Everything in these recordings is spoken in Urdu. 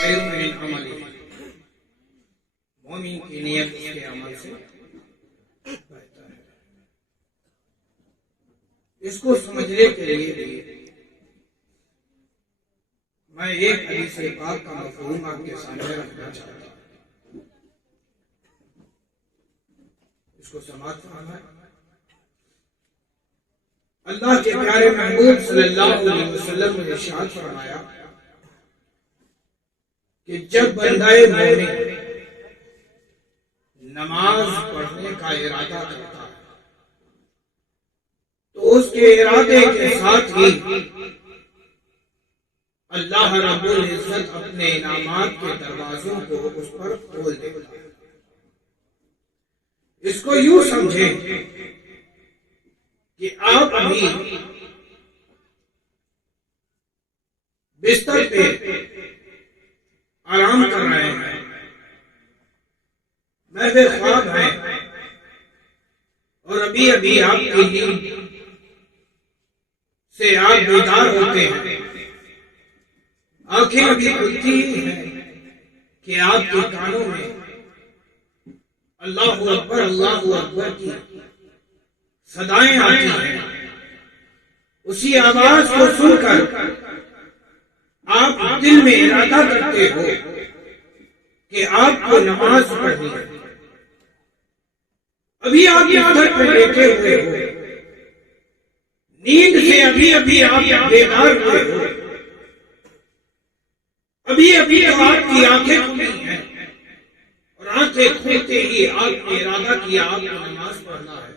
خیر من عمل، مومن کی نیت اس کے عمل سے بہتر ہے۔ اس کو سمجھنے کے لیے بھی میں ایک حدیث پاک کا مفہوم آپ کے سامنے رکھنا چاہتا ہوں، اس کو سماعت فرمائیں۔ اللہ کے پیارے محبوب صلی اللہ علیہ وسلم نے ارشاد فرمایا کہ جب بندہ مومن نماز پڑھنے کا ارادہ کرتا ہے تو اس کے ارادے کے ساتھ ہی اللہ رب العزت اپنے انعامات کے دروازوں کو اس پر کھول دیتا ہے۔ اس کو یوں سمجھیں کہ آپ ابھی بستر پہ آرام کر رہے ہیں، محو خواب ہیں، اور ابھی ابھی آپ کی نیند سے آپ بیدار ہوتے ہیں، آنکھیں ابھی کھلتی ہی ہیں کہ آپ کے کانوں میں اللہ اکبر کی صدائیں آتی ہیں۔ اسی آواز کو سن کر آپ دل میں ارادہ کرتے ہو کہ آپ کو نماز پڑھنی ہے۔ ابھی آپ بستر پر لیٹے ہوئے ہو، نیند سے ابھی ابھی آپ بیدار ہوئے ہو، ابھی ابھی آپ کی آنکھیں کھلی ہیں، اور آنکھیں کھلتے ہی آپ نے ارادہ کیا آپ کو نماز پڑھنا ہے۔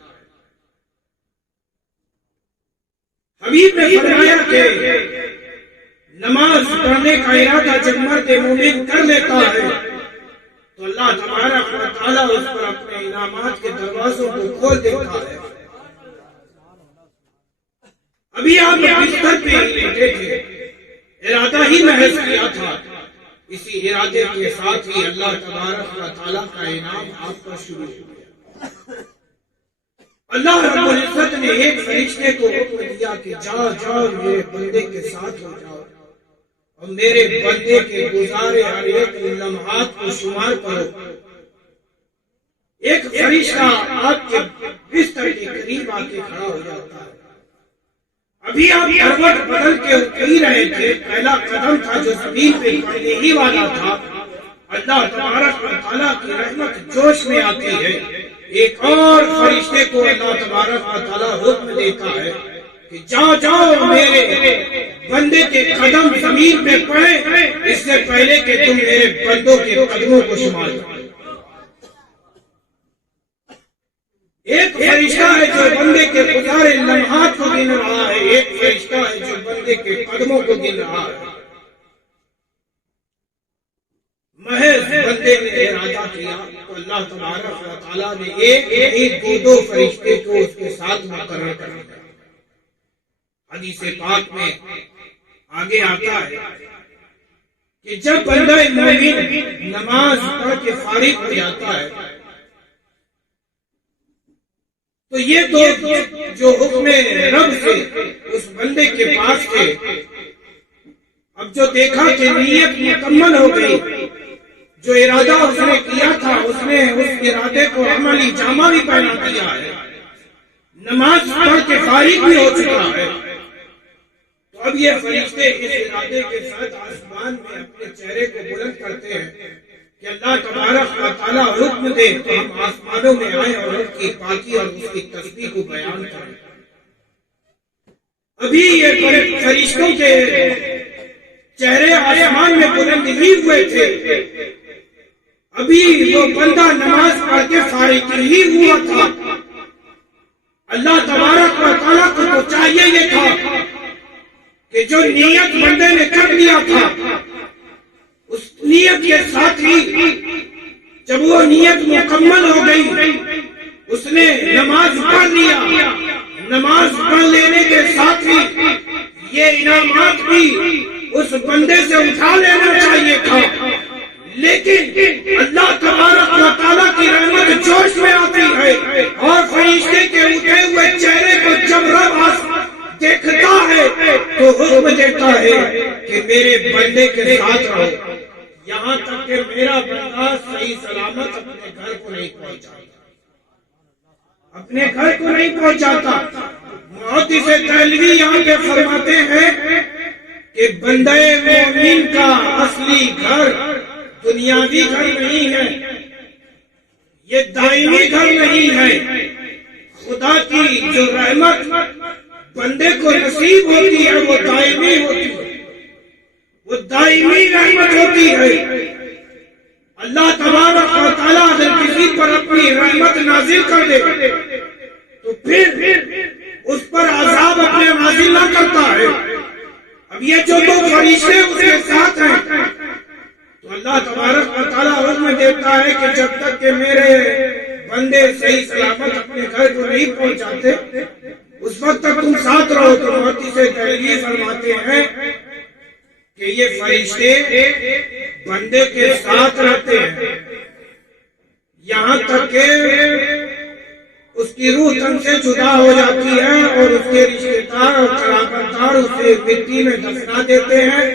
حبیب نے فرمایا کہ نماز پڑھنے کا ارادہ جب مرد مومن کر لیتا ہے تو اللہ تبارک و تعالیٰ اس پر اپنے انعامات کے دروازوں کو کھول دیتا ہے۔ ابھی آپ بستر پہ لیٹے تھے، ارادہ ہی محض کیا تھا، اسی ارادے کے ساتھ ہی اللہ تبارک و تعالیٰ کا انعام آپ پر شروع ہو گیا۔ اللہ رب العزت نے ایک فرشتے کو حکم دیا کہ جاؤ جاؤ میرے بندے کے ساتھ ہو جاؤ اور میرے بندے کے گزارے ہر ایک لمحات کو شمار کرو۔ ایک فرشتہ آپ کے بستر کے قریب آ کے کھڑا ہو جاتا ہے۔ ابھی آپ کروٹ بدل کے اٹھ ہی رہے تھے، پہلا قدم تھا جو زمین پہ پڑنے ہی والا تھا، اللہ تبارک و تعالیٰ کی رحمت جوش میں آتی ہے۔ ایک اور فرشتے کو اللہ تبارک و تعالیٰ حکم دیتا ہے کہ جاؤ جاؤ میرے بندے کے قدم زمین پہ پڑے اس سے پہلے کہ تم میرے بندوں کے قدموں کو شمار کرو۔ ایک فرشتہ ہے جو بندے کے گزارے لمحات کو گن رہا ہے، ایک فرشتہ ہے جو بندے کے قدموں کو گن رہا ہے۔ محض بندے نے ارادہ کیا تو اللہ تبارک و تعالیٰ نے ایک دو فرشتے کو اس کے ساتھ مقرر کر دیا۔ حدیث پاک میں آگے آتا ہے کہ جب بندہ مومن نماز پڑھ کے فارغ ہو جاتا ہے تو یہ دو جو حکم رب سے اس بندے کے پاس تھے، اب جو دیکھا کہ نیت مکمل ہو گئی، جو ارادہ اس نے کیا تھا اس نے اس ارادے کو عملی جامہ بھی پہنا دیا ہے، نماز پڑھ کے فارغ بھی ہو چکا ہے، تو اب یہ فرشتے اس ارادے کے ساتھ آسمان میں اپنے چہرے کو بلند کرتے ہیں کہ اللہ تبارک و تعالیٰ حکم دے تو ہم آسمانوں میں آئیں اور اس کی پاکی اور اس کی تسبیح کو بیان کریں۔ ابھی یہ فرشتوں کے چہرے آسمان میں بلند ہی ہوئے تھے، ابھی وہ بندہ نماز پڑھ کے فارغ ہی ہوا تھا۔ اللہ تبارک و تعالیٰ کو تو چاہیے یہ تھا کہ جو نیت بندے نے کر لیا تھا اس نیت کے ساتھ ہی جب وہ نیت مکمل ہو گئی اس نے نماز پڑھ لیا، نماز پڑھ لینے کے ساتھ ہی یہ انعامات بھی اس بندے سے اٹھا لینا چاہیے تھا، لیکن اللہ تبارک و تعالیٰ کی رحمت جوش میں آتی ہے اور فرشتے کے اٹھے ہوئے چہرے کو جب رب دیکھتا ہے تو حکم دیتا ہے کہ میرے بندے کے ساتھ رہو، یہاں تک کہ میرا بندہ صحیح سلامت اپنے گھر کو نہیں پہنچاتا، اپنے گھر کو نہیں پہنچاتا۔ محدث دہلوی یہاں پہ فرماتے ہیں کہ بندے مومن کا اصلی گھر دنیاوی گھر نہیں ہے، یہ دائمی گھر نہیں ہے۔ خدا کی جو رحمت بندے کو نصیب ہوتی ہے وہ دائمی ہوتی ہے، وہ دائمی رحمت ہوتی ہے۔ اللہ تبارک و تعالیٰ اگر کسی پر اپنی رحمت نازل کر دے تو پھر اس پر عذاب اپنے نازل نہ کرتا ہے۔ اب یہ جو دو فرشتے اس کے ساتھ ہیں تو اللہ تبارک و تعالیٰ حکم دیتا ہے کہ جب تک کہ میرے بندے صحیح سلامت اپنے گھر کو نہیں پہنچاتے اس وقت تک تم ساتھ رہو۔ تو محدث دہلوی فرماتے ہیں کہ یہ فرشتے بندے کے ساتھ رہتے ہیں یہاں تک کہ اس کی روح تن سے جدا ہو جاتی ہے اور اس کے رشتے دار اور قرابت دار اسے مٹی میں دفنا دیتے ہیں۔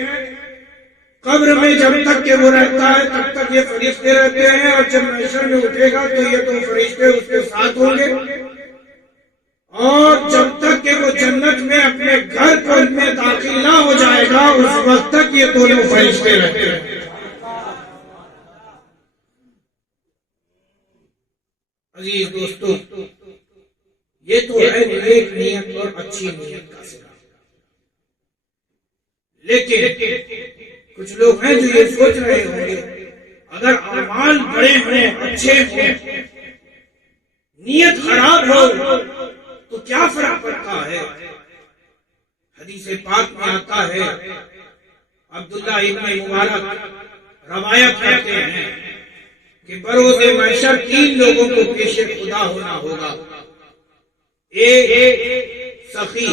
قبر میں جب تک کہ وہ رہتا ہے تب تک یہ فرشتے رہتے ہیں، اور جب محشر میں اٹھے گا تو یہ دو فرشتے اس کے ساتھ ہوں گے، اور جب تک کہ وہ جنت میں اپنے گھر کو میں داخل نہ ہو جائے گا اس وقت تک یہ دونوں فرشتے رہتے ہیں۔ عزیز دوستو، یہ تو ہے نیک نیت اور اچھی نیت کا سلسلہ، لیکن کچھ لوگ ہیں جو یہ سوچ رہے ہوں گے اگر اعمال بڑے ہوں اچھے ہوں نیت خراب ہو تو کیا فرق پڑتا ہے؟ حدیث پاک میں آتا ہے، عبداللہ ابن مبارک روایت کرتے ہیں کہ بروز محشر 3 لوگوں کو پیش خدا ہونا ہوگا، ایک سخی،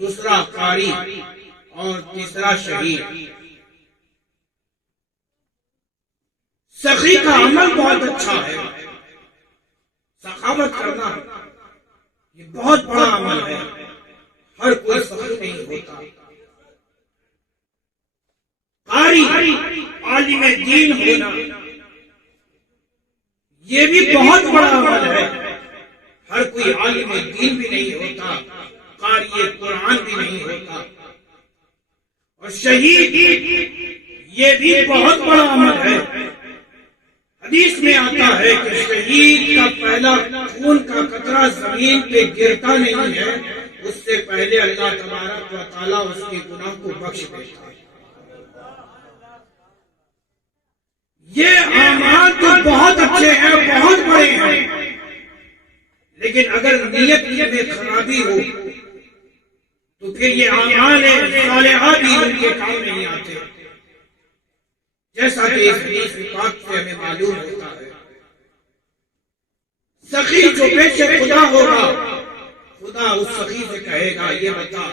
دوسرا قاری اور تیسرا شہید۔ سخی کا عمل بہت اچھا ہے، سخاوت کرنا یہ بہت بڑا عمل ہے، ہر کوئی سخی نہیں ہوتا۔ قاری عالم دین ہونا یہ بھی بہت بڑا عمل ہے، ہر کوئی عالم دین بھی نہیں ہوتا، قاری قرآن بھی نہیں ہوتا۔ اور شہید یہ بھی بہت بڑا عمل ہے۔ حدیث میں آتا ہے کہ شہید کا پہلا خون کا قطرہ زمین پہ گرتا نہیں ہے، اس سے پہلے اللہ تبارک و تعالیٰ اس کے گناہ کو بخش دیتا ہے۔ یہ اعمال تو بہت اچھے ہیں، بہت بڑے ہیں، لیکن اگر نیت میں خرابی ہو تو پھر یہ اعمال صالحہ بھی ان کے کام نہیں آتے، جیسا کہ اس حدیث پاک سے ہمیں معلوم ہوتا ہے۔ سخی جو پیش خدا ہوگا، خدا اس سخی سے کہے گا یہ بتا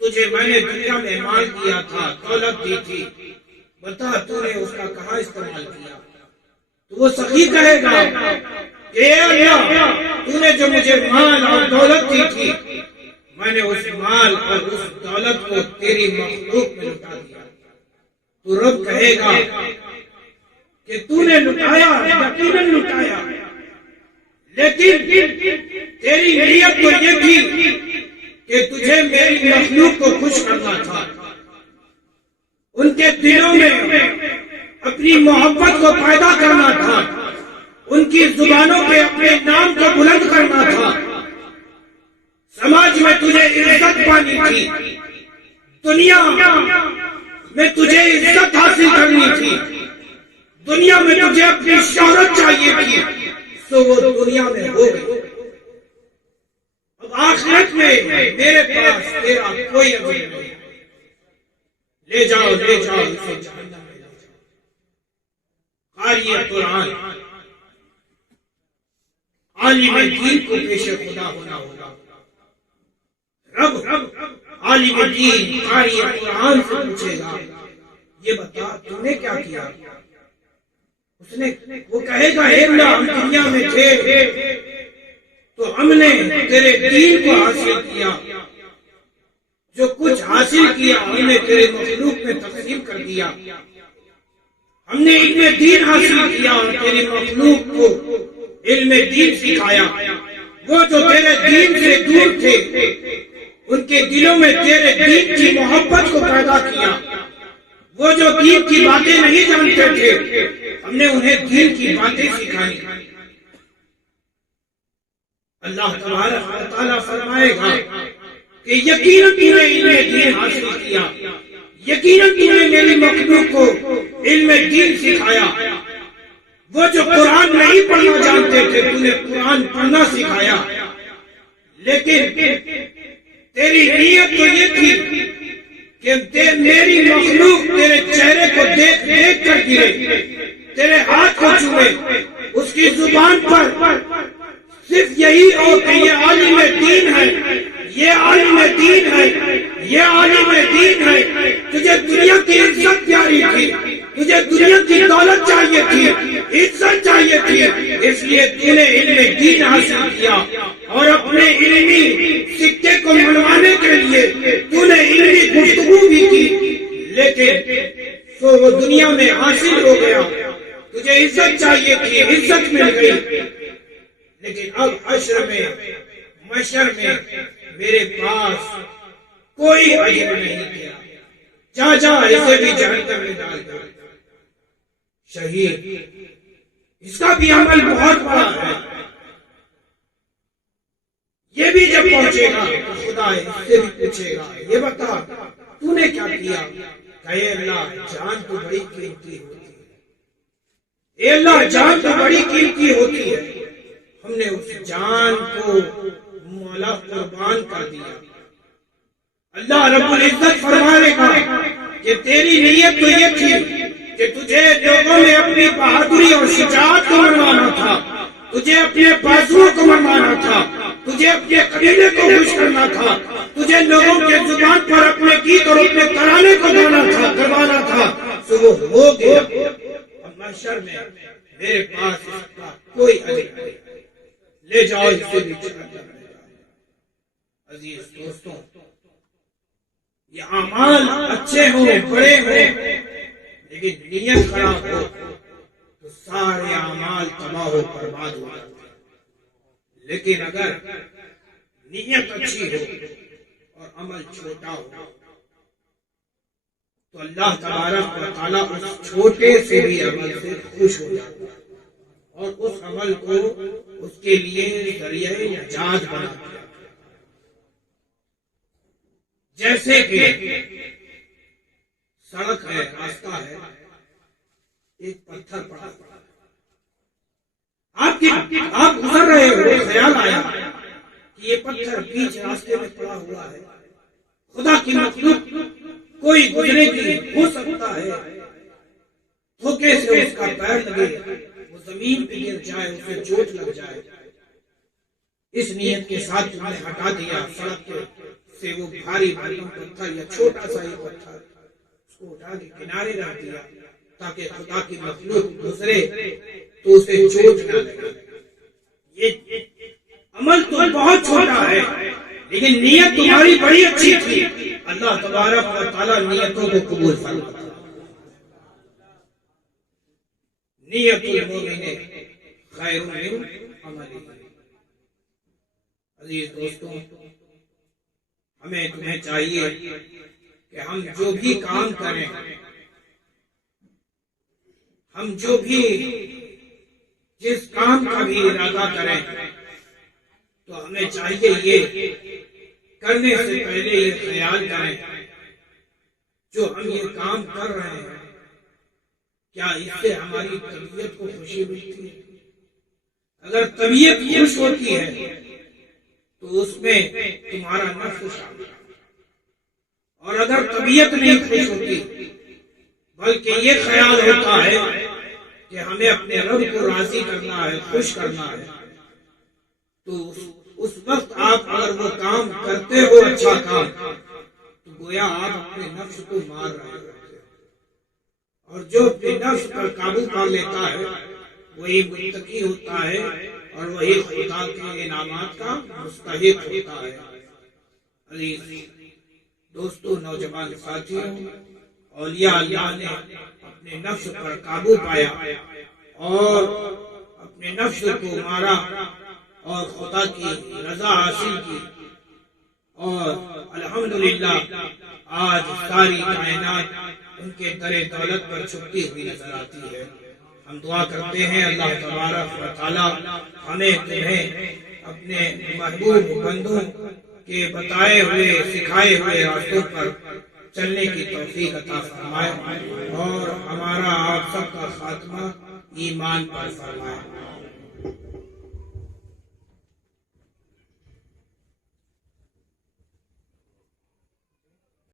تجھے میں نے دنیا میں مال دیا تھا، دولت دی تھی، بتا تو نے اس کا کہاں استعمال کیا؟ تو وہ سخی کہے گا اے اللہ تو نے جو مجھے مال اور دولت دی تھی میں نے اس مال اور اس دولت کو تیری مخلوق میں لٹا دیا۔ تو رب کہے گا کہ تو نے لٹایا، یقیناً لٹایا، لیکن تیری نیت تو یہ تھی کہ تجھے میری مخلوق کو خوش کرنا تھا، ان کے دلوں میں اپنی محبت کو پیدا کرنا تھا، ان کی زبانوں پہ اپنے نام کو بلند کرنا تھا، سماج میں تجھے عزت پانی تھی، دنیا میں تجھے عزت حاصل کرنی تھی، دنیا میں تجھے اپنی شہرت چاہیے تھی، سو وہ دنیا میں ہو گئی۔ اب آخرت میں میرے پاس تیرا کوئی عزت نہیں، لے جاؤ اسے جہنم میں لے جاؤ۔ قاری قرآن عالم دین کو پیش خدا ہونا ہوگا۔ رب عالم دین قاری قرآن سے پوچھے گا یہ بتا تم نے کیا کیا؟ وہ کہے گا اے اللہ ہم دنیا میں تھے تو ہم نے تیرے دین کو حاصل کیا، جو کچھ حاصل کیا ہم نے تیرے مخلوق میں تقسیم کر دیا، ہم نے علم دین حاصل کیا اور تیری مخلوق کو علم دین سکھایا. وہ جو تیرے دین سے دور تھے ان کے دلوں میں تیرے دین کی محبت کو پیدا کیا. وہ جو دین کی باتیں نہیں جانتے تھے ہم نے انہیں دین کی باتیں سکھائی. اللہ تبارک و تعالیٰ فرمائے گا کہ یقیناً تم نے علم دین حاصل کیا, یقیناً تم نے میری مخلوق کو علم دین سکھایا. وہ جو قرآن نہیں پڑھنا جانتے تھے تم نے قرآن پڑھنا سکھایا. لیکن تیری نیت تو یہ تھی کہ میری مخلوق تیرے چہرے کو دیکھ دیکھ کر گرے, تیرے ہاتھ کو چھوئے, اس کی زبان پر صرف یہی ہو کہ یہ عالم دین ہے, یہ عالم دین ہے, یہ عالم دین ہے. تجھے دنیا کی عزت پیاری تھی, تجھے دنیا کی دولت چاہیے تھی, عزت چاہیے تھی, اس لیے تو نے علم دین حاصل کیا اور اپنے علمی سکے کو منوانے کے لیے تو نے علمی گفتگو بھی کی. لیکن تو وہ دنیا میں حاصل ہو گیا, تجھے عزت چاہیے تھی, عزت مل گئی. لیکن اب حشر میں محشر میں میرے پاس کوئی اجر نہیں کیا. جا جا اسے بھی جہنم میں ڈال دو. شہید اس کا بھی عمل بہت بڑا ہے, یہ بھی جب پہنچے گا تو خدا اس سے بھی پوچھے گا یہ بتا تو نے کیا کیا. کہ اللہ جان تو بڑی قیمتی ہوتی ہے, اے اللہ جان تو بڑی قیمتی ہوتی ہے, ہم نے اس جان کو مولا قربان کر دیا. اللہ رب العزت فرمائے گا کہ تیری نیت تو یہ تھی کہ تجھے لوگوں میں اپنی بہادری اور شجاعت کو منوانا تھا, تجھے اپنے بازوؤں کو منوانا تھا, تجھے اپنے قبیلے کو خوش کرنا تھا, تجھے لوگوں کے زبان پر اپنے گیت اور اپنے ترانے کو گانا تھا, کروانا تھا. تو وہ ہو گیا. اب محشر میں میرے پاس اس کا کوئی اجر نہیں. لے جاؤ اسے بھی جہنم. عزیز دوستوں, یہ اعمال اچھے ہوں, بڑے ہوں, لیکن نیت خراب ہو تو سارے اعمال تباہ و برباد ہو جاتے ہیں. لیکن اگر نیت اچھی ہو اور عمل چھوٹا ہو تو اللہ تبارک و تعالیٰ اس چھوٹے سے بھی عمل سے خوش ہو جاتا ہے اور اس عمل کو اس کے لیے ذریعہ نجات بنا دیا. جیسے کہ سڑک ہے, راستہ ہے, ایک پتھر پڑا ہوا ہے, آپ گزر رہے ہو, خیال آیا کہ یہ پتھر بیچ راستے میں پڑا ہوا ہے, خدا کی مخلوق کوئی گزرے گی, ہو سکتا ہے دھوکے سے اس کا پیر لگے, وہ زمین پہ گر جائے, اسے چوٹ لگ جائے. اس نیت کے ساتھ تم نے ہٹا دیا سڑک سے وہ بھاری پتھر یا چھوٹا سا ہی پتھر, اس کو اٹھا کے کنارے رکھ دیا تاکہ خدا کی مخلوق گزرے تو اسے چوٹ نہ لگے. یہ عمل تو بہت چھوٹا ہے لیکن نیت تمہاری بڑی اچھی تھی. اللہ تبارک و تعالیٰ نیتوں کو قبول فرماتا ہے. نیت المومن خیر من عملہ. عزیز دوستوں, ہمیں تمہیں چاہیے کہ ہم جو بھی کام کریں, ہم جو بھی جس کام کا بھی ارادہ کریں تو ہمیں چاہیے یہ کرنے سے پہلے یہ خیال کریں جو ہم یہ کام کر رہے ہیں کیا اس سے ہماری طبیعت کو خوشی ملتی ہے. اگر طبیعت خوش ہوتی ہے تو اس میں تمہارا نفس شامل ہے, اور اگر طبیعت نہیں خوش ہوتی بلکہ یہ خیال ہوتا ہے کہ ہمیں اپنے رب کو راضی کرنا ہے, خوش کرنا ہے, تو اس وقت آپ اگر وہ کام کرتے ہو اچھا کام تو گویا آپ اپنے نفس کو مار رہے ہوتے ہیں. اور جو اپنے نفس پر قابو پا لیتا ہے وہی متقی ہوتا ہے اور وہی خدا کے انعامات کا مستحق ہوتا ہے. عزیز دوستو, نوجوان ساتھیوں, اولیاء اللہ نے اپنے اپنے نفس پر قابو پایا اور اپنے نفس کو مارا اور خدا کی رضا حاصل کی، اور الحمدللہ آج ساری کائنات ان کے در دولت پر چھپتی ہوئی نظر آتی ہے۔ ہم دعا کرتے ہیں اللہ تبارک و تعالی ہمیں تمہیں اپنے محبوب بندوں کے بتائے ہوئے سکھائے ہوئے راستوں پر چلنے کی توفیق عطا فرمائے اور ہمارا آپ سب کا خاتمہ ایمان پر فرمائے۔